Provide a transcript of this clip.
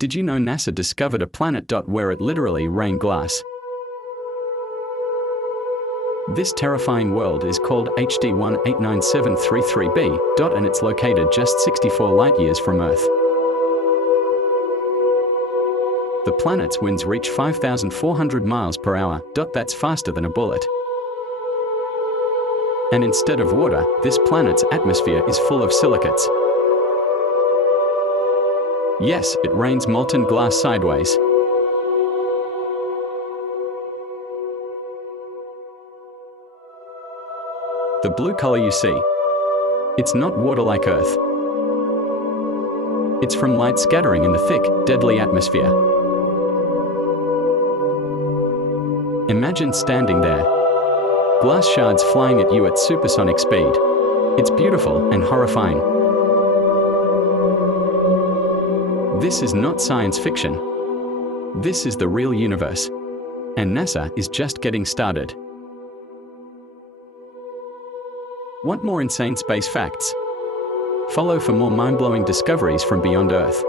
Did you know NASA discovered a planet where it literally rained glass? This terrifying world is called HD 189733b, and it's located just 64 light-years from Earth. The planet's winds reach 5,400 miles per hour. That's faster than a bullet. And instead of water, this planet's atmosphere is full of silicates. Yes, it rains molten glass sideways. The blue color you see, it's not water like Earth. It's from light scattering in the thick, deadly atmosphere. Imagine standing there, glass shards flying at you at supersonic speed. It's beautiful and horrifying. This is not science fiction. This is the real universe. And NASA is just getting started. Want more insane space facts? Follow for more mind-blowing discoveries from beyond Earth.